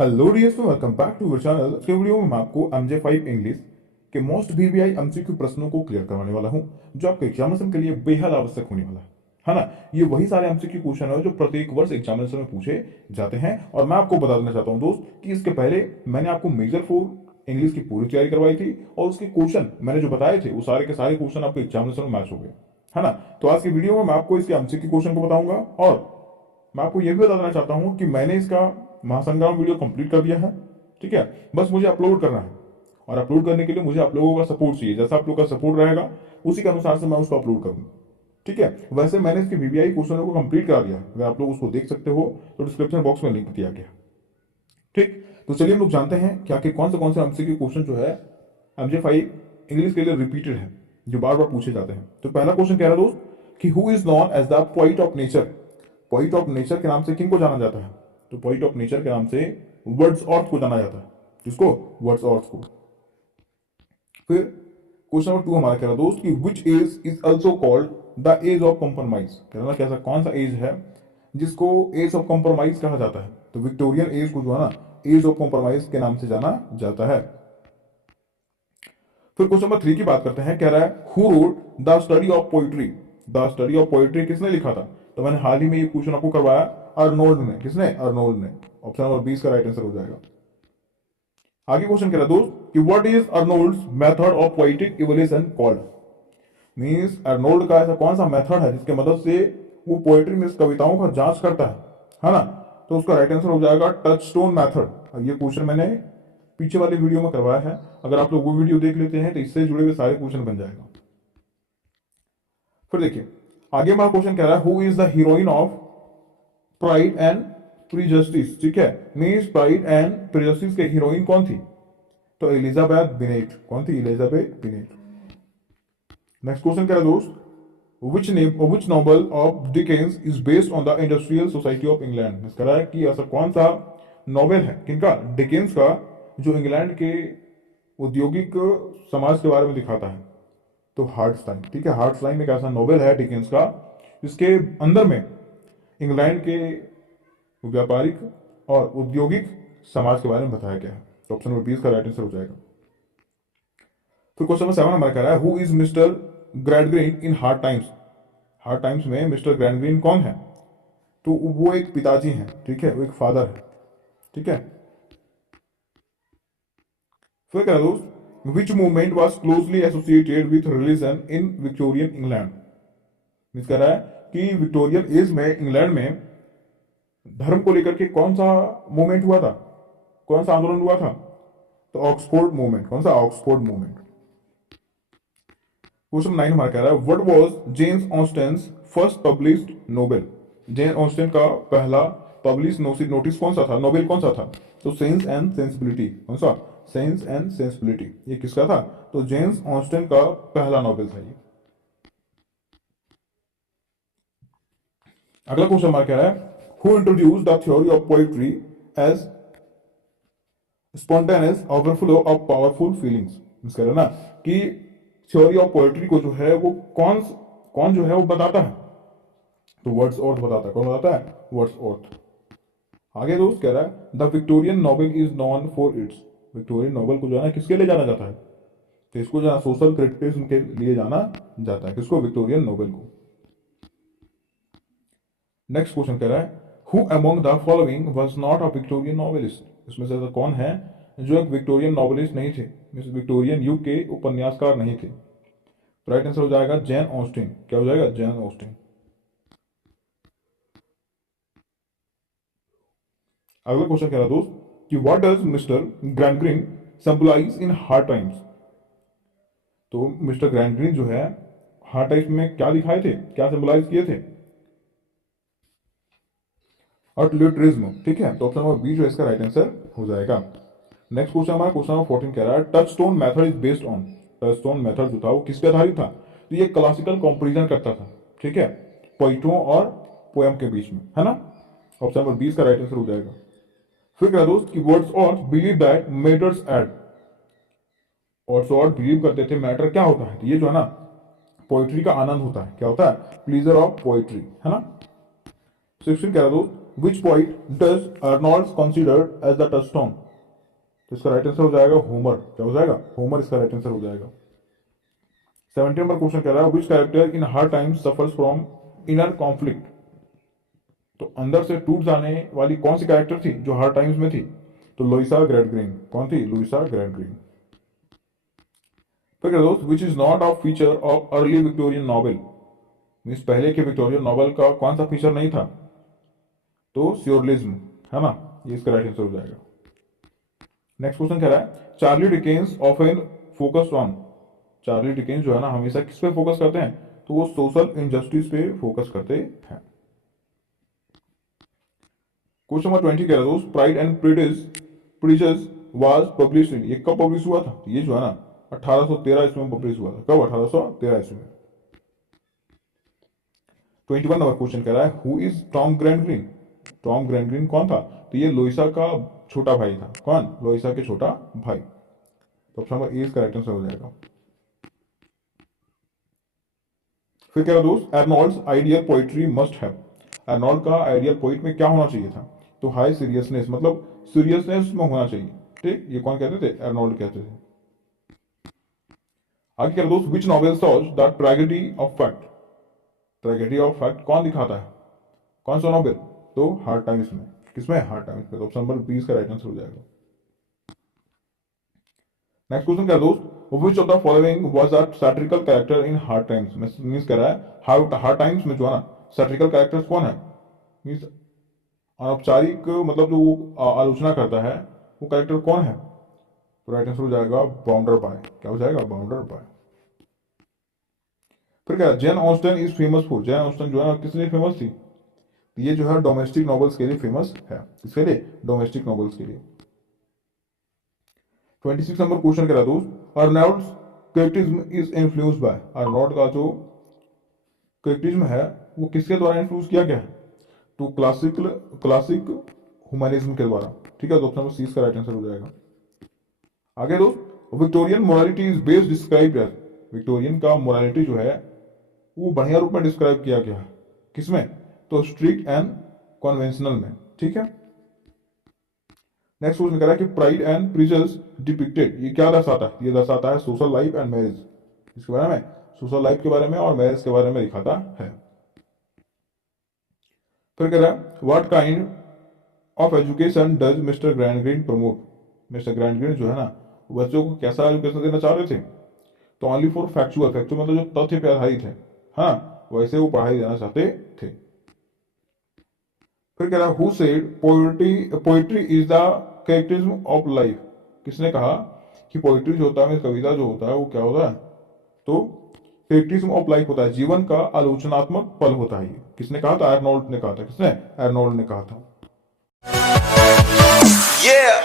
Hello dears, welcome back to our channel. आज के video में मैं आपको MJ5 इंग्लिश के मोस्ट VVI MCQ प्रश्नों को क्लियर करवाने वाला हूं, जो आपके एग्जामिनेशन के लिए बेहद आवश्यक होने वाला है ना। ये वही सारे MCQ क्वेश्चन है जो प्रत्येक वर्ष एग्जामिनेशन में पूछे जाते हैं। और मैं आपको बता देना चाहता हूं दोस्त कि इसके पहले मैंने आपको मेजर 4 इंग्लिश की पूरी तैयारी करवाई थी, और उसके क्वेश्चन मैंने जो बताए थे वो सारे के सारे क्वेश्चन आपके एग्जामिनेशन में मैच हो गए, है ना। तो आज की वीडियो में मैं आपको इसके MCQ क्वेश्चन को बताऊंगा, और मैं आपको यह भी बता देना चाहता हूं कि मैंने इसका महासंग्राम वीडियो कंप्लीट कर दिया है। ठीक है, बस मुझे अपलोड करना है, और अपलोड करने के लिए मुझे आप लोगों का सपोर्ट चाहिए। जैसा आप लोग का सपोर्ट रहेगा उसी के अनुसार से मैं उसको अपलोड करूंगा। ठीक है, वैसे मैंने इसके VVI क्वेश्चनों को कंप्लीट करा दिया है, अगर आप लोग उसको देख सकते हो तो डिस्क्रिप्शन बॉक्स में लिंक दिया गया। ठीक, तो चलिए हम लोग जानते हैं कि आखिर कौन से MCQ क्वेश्चन जो है MJ5 इंग्लिश के लिए रिपीटेड है, जो बार बार पूछे जाते हैं। तो पहला क्वेश्चन कह रहा है दोस्त कि who is known as the poet of nature. Poet of nature के नाम से किनको जाना जाता है? तो पोइट ऑफ नेचर के नाम से वर्ड्सवर्थ को जाना जाता है। किसको? वर्ड्सवर्थ को। फिर क्वेश्चन नंबर 2 हमारा कह रहा दोस्त कि which age is also called the age of compromise. कहना कैसा कौन सा एज है जिसको एज ऑफ कॉम्प्रोमाइज कहा जाता है? तो विक्टोरियन एज को जो है ना एज ऑफ कॉम्प्रोमाइज के नाम से जाना जाता है। फिर क्वेश्चन नंबर 3 की बात करते हैं। कह रहा है who wrote the study of poetry. The study of poetry किसने लिखा था? तो मैंने हाल ही में ये क्वेश्चन आपको करवाया, अर्नोल्ड ने। किसने? अर्नोल्ड ने। ऑप्शन नंबर 20 का राइट आंसर हो जाएगा। आगे क्वेश्चन कह रहा है दोस्त कि what is Arnold's method of poetic evolution called. Means Arnold का ऐसा कौन सा मेथड है जिसके मदद से वो पोएट्री में कविताओं का जांच करता है ना। तो उसका राइट आंसर हो जाएगा टचस्टोन मेथड। ये क्वेश्चन मैंने पीछे वाले वीडियो में करवाया है, अगर आप लोग वो वीडियो देख लेते हैं तो इससे जुड़े हुए सारे क्वेश्चन बन जाएगा। फिर देखिए आगे हमारा क्वेश्चन कह रहा है who is the heroine of Pride and Prejudice. ठीक है, मीन्स प्राइड एंड प्रीजस्टिस के हीरोइन कौन थी? तो एलिजाबेथ बिनेट। कौन थी? Elizabeth beneath. नेक्स्ट क्वेश्चन कह रहा है दोस्त which novel of Dickens is based on the industrial society of England. कह रहा है कि ऐसा कौन सा नॉवेल है किनका? डिकेंस का, जो इंग्लैंड के औद्योगिक समाज के बारे में दिखाता है। तो हार्टस्टाइन। ठीक है, हार्टस्टाइन एक ऐसा नॉवेल है डिकेंस का जिसके अंदर में इंग्लैंड के व्यापारिक और औद्योगिक समाज के बारे में बताया गया है। तो ऑप्शन नंबर 20 का राइट आंसर हो जाएगा। फिर क्वेश्चन नंबर 7 हमारा कह रहा है who is mister Gradgrind in Hard Times. Hard Times में मिस्टर ग्रैंडग्रीन कौन है? तो वो एक पिताजी हैं। ठीक है, वो एक फादर है। ठीक है, फिर कह रहा दोस्त विच movement was closely associated with religion in Victorian England. Means कह रहा है कि विक्टोरियन एज में इंग्लैंड में धर्म को लेकर के कौन सा मूवमेंट हुआ था, कौन सा आंदोलन हुआ था? तो ऑक्सफोर्ड मूवमेंट। कौन सा? Oxford movement. क्वेश्चन 9 हमारा कह रहा है what was James Austen's first published novel. James Austen का पहला पब्लिश नोटिस कौन सा था, नोबेल कौन सा था? तो सेंस एंड सेंसिबिलिटी। कौन सा? Sense and sensibility. ये किसका था? तो जेम्स ऑस्टेन का पहला नोबेल था ये। अगला क्वेश्चन हमारा कह रहा है who introduce the theory of poetry as spontaneous overflow of powerful feelings. कह रहे ना कि थ्योरी ऑफ पोएट्री को जो है वो कौन कौन जो है वो बताता है? तो वर्ड्सवर्थ बताता है। कौन बताता है? वर्ड्सवर्थ। आगे दोस्त कह रहा है the Victorian novel is non for its. Victorian novel को जो है ना किसके लिए जाना जाता है? तो इसको जो है सोशल क्रिटिसिज्म के लिए जाना जाता है। किसको? विक्टोरियन नॉवेल को। नेक्स्ट क्वेश्चन कह रहा है who among the following was not a Victorian novelist. इसमें से ऐसा कौन है जो एक विक्टोरियन नॉवेलिस्ट नहीं थे, विक्टोरियन युग के उपन्यासकार नहीं थे? राइट आंसर हो जाएगा जैन ऑस्टिन। क्या हो जाएगा? जैन ऑस्टिन। अगला क्वेश्चन कह रहा दोस्त कि what does mister Gradgrind symbolize in Hard Times. तो मिस्टर ग्रैंडग्रीन जो है हार्ड टाइम्स में क्या दिखाए थे, क्या सिंबलाइज किए थे? आर्टिलरिज्म। ठीक है, तो ऑप्शन नंबर बी जो है इसका राइट आंसर हो जाएगा। नेक्स्ट क्वेश्चन हमारा क्वेश्चन नंबर 14 कह रहा है touchstone method is based on. Touchstone method जो था वो किस पे आधारित था? तो ये क्लासिकल कंपैरिजन करता था। ठीक है, पोइटों और पोएम के बीच में, है ना। ऑप्शन नंबर 20 का राइट आंसर हो जाएगा। फिर कह दोस्त कि वर्ड्स और believe that matters at. Words और बिलीव करते थे मैटर क्या होता है? तो ये जो है ना पोइट्री का आनंद होता है। क्या होता है? प्लीजर ऑफ पोइट्री, है ना। 16 कह रहा दोस्त which point does Arnold considered as the touchstone? तो इसका राइट आंसर हो जाएगा होमर। क्या हो जाएगा? होमर इसका राइट आंसर हो जाएगा। 17 नंबर क्वेश्चन कह रहा है विच character in Hard times suffers from inner conflict? तो अंदर से टूट जाने वाली कौन सी कैरेक्टर थी जो हार्ड टाइम्स में थी? तो लुइसा ग्रैंडग्रीन। कौन थी? लुइसा ग्रैंडग्रीन। फिर दोस्त which is not a feature of early Victorian novel? Means पहले के विक्टोरियन नॉवेल का कौन सा फीचर नहीं था? तो स्योरलिज्म, है ना, ये इसका राइट आंसर हो जाएगा। नेक्स्ट क्वेश्चन कह रहा है Charlie Dickens often focused on? Charlie Dickens जो है ना हमेशा किस पे फोकस करते हैं? तो वो सोशल इनजस्टिस पे फोकस करते हैं। क्वेश्चन नंबर 20 कह रहा है दोस्त pride and prejudice was publish in? ये कब पब्लिश हुआ था? ये जो है ना 1813 ईस्वी में पब्लिश हुआ था। कब? 1813 ईस्वी में। 21 नंबर क्वेश्चन कह रहा है हु इज टॉम ग्रैंडग्रीन? टॉम ग्रैंडग्रीन कौन था? तो ये लोइसा का छोटा भाई था। कौन? लोइसा के छोटा भाई। तो ऑप्शन नंबर ए इसका राइट आंसर हो जाएगा। फिर कह रहा दोस्त Arnold's ideal poetry must have? Arnold का आइडियल पोइट में क्या होना चाहिए था? तो हाई सीरियसनेस, मतलब सीरियसनेस में होना चाहिए। ठीक, ये कौन कहते थे? एर्नोल्ड कहते थे। आगे कह रहा दोस्त which novel solve the tragedy of fact? Tragedy of fact कौन दिखाता है? कौन सा नॉवेल? तो हार्ड टाइम्स में। किसमें? हार्ड टाइम्स में। तो ऑप्शन नंबर 20 का राइट आंसर हो जाएगा। नेक्स्ट क्वेश्चन क्या दोस्त which of the following was a satirical character in Hard Times? Means कह रहा है हार्ड टाइम्स में जो है ना सैटिरिकल कैरेक्टर्स कौन है? मींस अनौपचारिक, मतलब जो वो आलोचना करता है वो कैरेक्टर कौन है? तो राइट आंसर हो जाएगा बाउंडर बाय। क्या हो जाएगा? Bounder by. फिर क्या Jane Austen is famous for? Jane Austen जो है ना किस लिए फेमस थी? ये जो है डोमेस्टिक नॉवेल्स के लिए फेमस है। किसके लिए? डोमेस्टिक नॉवेल्स के लिए। 26 नंबर क्वेश्चन कह रहा दोस्त Arnold's criticism is influenced by? Arnold का जो क्रिटिसिज्म है वो किसके द्वारा इन्फ्लुएंस किया गया है? तो क्लासिक ह्यूमनिज्म के द्वारा। ठीक है, तो ऑप्शन नंबर सी का राइट आंसर हो जाएगा। आगे दोस्त Victorian morality is best described as? Victorian का मोरालिटी जो है वो बढ़िया रूप में डिस्क्राइब किया गया है। किसमें? तो स्ट्रिक्ट एंड कॉन्वेंशनल में। ठीक है। नेक्स्ट क्वेश्चन कह रहा है कि प्राइड एंड प्रेजुडिस डिपिक्टेड, ये क्या दर्शाता है? ये दर्शाता है सोशल लाइफ एंड मैरिज। इसके बारे में, सोशल लाइफ के बारे में और मैरिज के बारे में दिखाता है। फिर कह रहा है what kind of education does mister Gradgrind promote? Mister Gradgrind जो है ना बच्चों को कैसा एजुकेशन देना चाह रहे थे? तो ओनली फॉर फैक्चुअल, फैक्चुअल मतलब जो तथ्य पे आधारित है, हाँ, वैसे वो पढ़ाई देना चाहते थे। फिर कह रहा है who said poetry is the characterism of life? किसने कहा कि पोइट्री जो होता है, कविता जो होता है वो क्या होता है? तो कैरेक्टरिज्म ऑफ लाइफ होता है, जीवन का आलोचनात्मक पल होता है। ये किसने कहा था? अर्नोल्ड ने कहा था। किसने? अर्नोल्ड ने कहा था। Yeah.